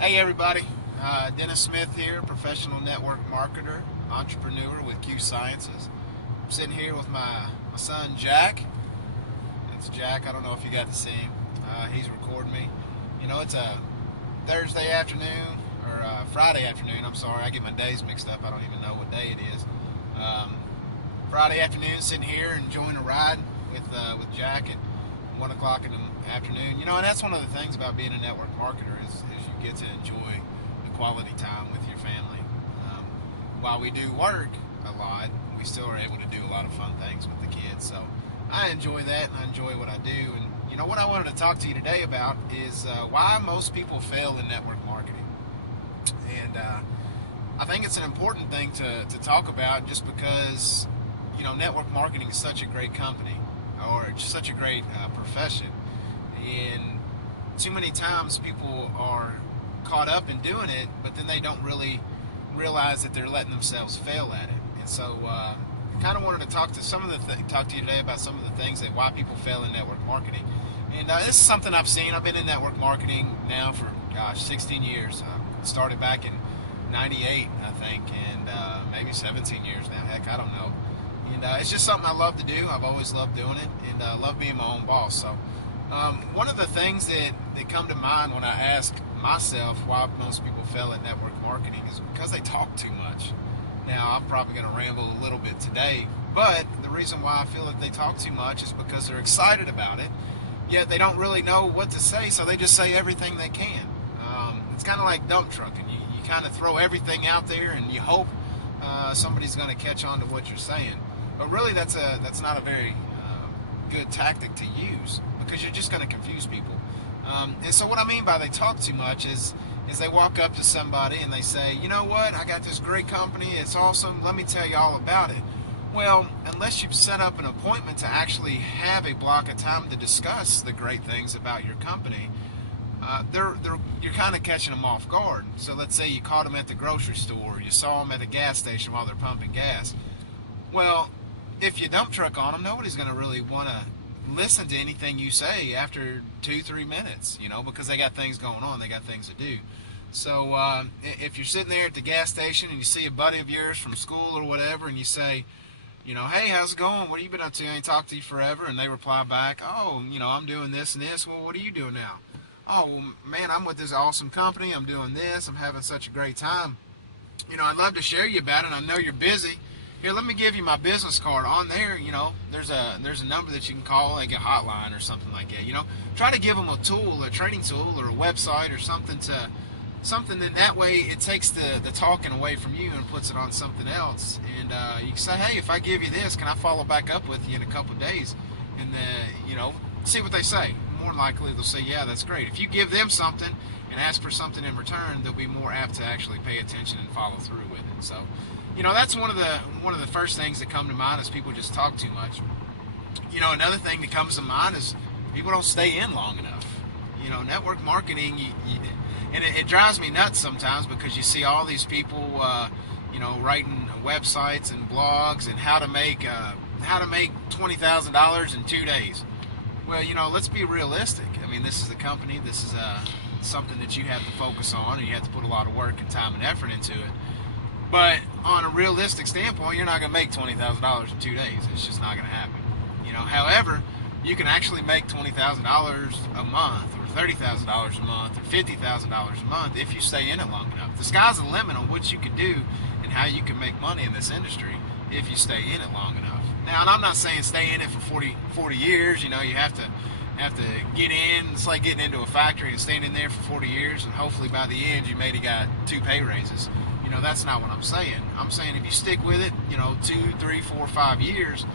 Hey everybody, Dennis Smith here, professional network marketer, entrepreneur with Q Sciences. I'm sitting here with my son Jack. It's Jack, I don't know if you got to see him. He's recording me. You know, it's a Thursday afternoon, or Friday afternoon, I'm sorry, I get my days mixed up, I don't even know what day it is. Um, Friday afternoon, sitting here enjoying a ride with Jack at 1 o'clock in the afternoon. You know, and that's one of the things about being a network marketer is you get to enjoy the quality time with your family. Um, while we do work a lot, we still are able to do a lot of fun things with the kids. So I enjoy that, and I enjoy what I do. And you know, what I wanted to talk to you today about is why most people fail in network marketing. And I think it's an important thing to talk about just because, you know, network marketing is such a great company or it's such a great profession. And too many times people are caught up in doing it, but then they don't really realize that they're letting themselves fail at it. And so I kind of wanted to talk to you today about some of the things that why people fail in network marketing. And this is something I've seen. I've been in network marketing now for 16 years. Started back in '98, I think, and maybe 17 years now. Heck, I don't know. And it's just something I love to do. I've always loved doing it, and I love being my own boss. So one of the things that come to mind when I ask myself why most people fail at network marketing is because they talk too much. Now, I'm probably going to ramble a little bit today, but the reason why I feel that they talk too much is because they're excited about it, yet they don't really know what to say, so they just say everything they can. It's kind of like dump trucking. You kind of throw everything out there and you hope somebody's going to catch on to what you're saying. But really, that's not a very good tactic to use because you're just going to confuse people. And so what I mean by they talk too much is they walk up to somebody and they say, you know what, I got this great company, it's awesome, let me tell you all about it. Well, unless you've set up an appointment to actually have a block of time to discuss the great things about your company, you're kind of catching them off guard. So let's say you caught them at the grocery store, or you saw them at a gas station while they're pumping gas. Well, if you dump truck on them, nobody's going to really want to listen to anything you say after 2-3 minutes, you know, because they got things going on, they got things to do. So if you're sitting there at the gas station and you see a buddy of yours from school or whatever, and you say, you know, hey, how's it going? What have you been up to? I ain't talked to you forever. And they reply back, oh, you know, I'm doing this and this. Well, what are you doing now? Oh, well, man, I'm with this awesome company. I'm doing this. I'm having such a great time. You know, I'd love to share you about it. I know you're busy. Here, let me give you my business card. On there, you know, there's a number that you can call, like a hotline or something like that. You know, try to give them a tool, a training tool, or a website or something that way it takes the talking away from you and puts it on something else. And you can say, hey, if I give you this, can I follow back up with you in a couple of days? And you know, see what they say. More than likely, they'll say, yeah, that's great. If you give them something and ask for something in return, they'll be more apt to actually pay attention and follow through with it. So, you know, that's one of the first things that come to mind is people just talk too much. You know, another thing that comes to mind is people don't stay in long enough. You know, network marketing, and it drives me nuts sometimes because you see all these people, you know, writing websites and blogs and how to make $20,000 in 2 days. Well, you know, let's be realistic. I mean, this is a company. This is something that you have to focus on, and you have to put a lot of work and time and effort into it. But on a realistic standpoint, you're not going to make $20,000 in 2 days. It's just not going to happen. You know, however, you can actually make $20,000 a month, or $30,000 a month, or $50,000 a month if you stay in it long enough. The sky's the limit on what you can do and how you can make money in this industry if you stay in it long enough. Now, and I'm not saying stay in it for 40 years. You know, you have to get in. It's like getting into a factory and staying in there for 40 years, and hopefully by the end you maybe got 2 pay raises. You know, that's not what I'm saying. I'm saying if you stick with it, you know, 2, 3, 4, 5 years,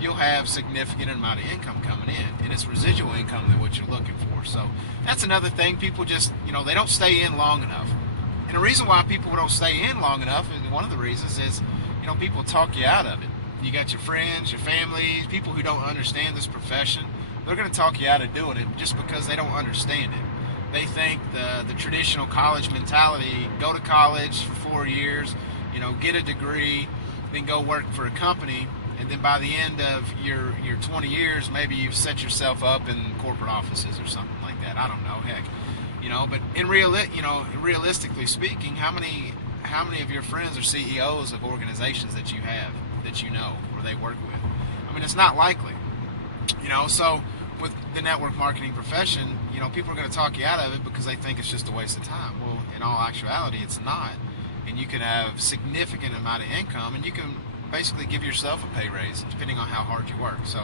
you'll have significant amount of income coming in, and it's residual income that what you're looking for. So that's another thing. People just, you know, they don't stay in long enough. And the reason why people don't stay in long enough, and one of the reasons is, you know, people talk you out of it. You got your friends, your family, people who don't understand this profession. They're going to talk you out of doing it just because they don't understand it. They think the traditional college mentality, go to college for 4 years, you know, get a degree, then go work for a company, and then by the end of your 20 years, maybe you've set yourself up in corporate offices or something like that. I don't know, heck. But realistically speaking, how many of your friends are CEOs of organizations that you have, that you know, or they work with? I mean, it's not likely. So with the network marketing profession, people are going to talk you out of it because they think it's just a waste of time. Well, in all actuality, it's not. And you can have significant amount of income, and you can basically give yourself a pay raise depending on how hard you work. So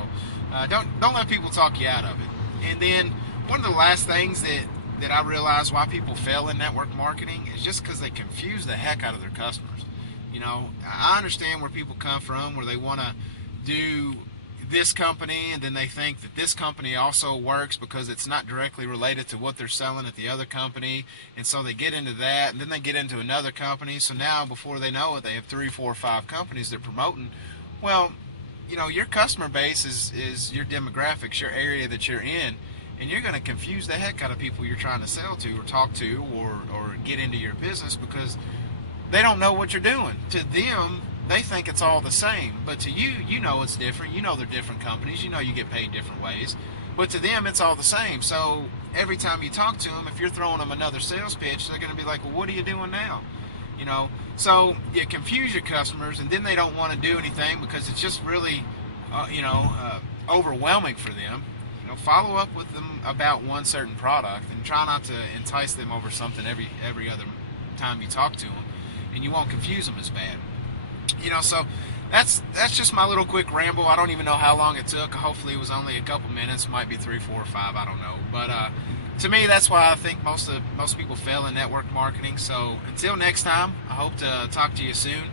don't let people talk you out of it. And then one of the last things that I realize why people fail in network marketing is just because they confuse the heck out of their customers. I understand where people come from, where they want to do this company and then they think that this company also works because it's not directly related to what they're selling at the other company, and so they get into that, and then they get into another company. So now before they know it, they have 3, 4, 5 companies they're promoting. Well, your customer base is your demographics, your area that you're in, and you're going to confuse the heck out of people you're trying to sell to or talk to or get into your business, because they don't know what you're doing. To them, they think it's all the same, but to you, it's different. They're different companies. You get paid different ways, but to them, it's all the same. So every time you talk to them, if you're throwing them another sales pitch, they're going to be like, well, what are you doing now? So you confuse your customers, and then they don't want to do anything because it's just really, overwhelming for them. Follow up with them about one certain product, and try not to entice them over something every other time you talk to them, and you won't confuse them as bad. So that's just my little quick ramble. I don't even know how long it took. Hopefully it was only a couple minutes, might be 3, 4, or 5, I don't know. But to me, that's why I think most people fail in network marketing. So until next time, I hope to talk to you soon.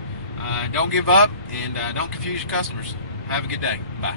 Don't give up, and don't confuse your customers. Have a good day. Bye.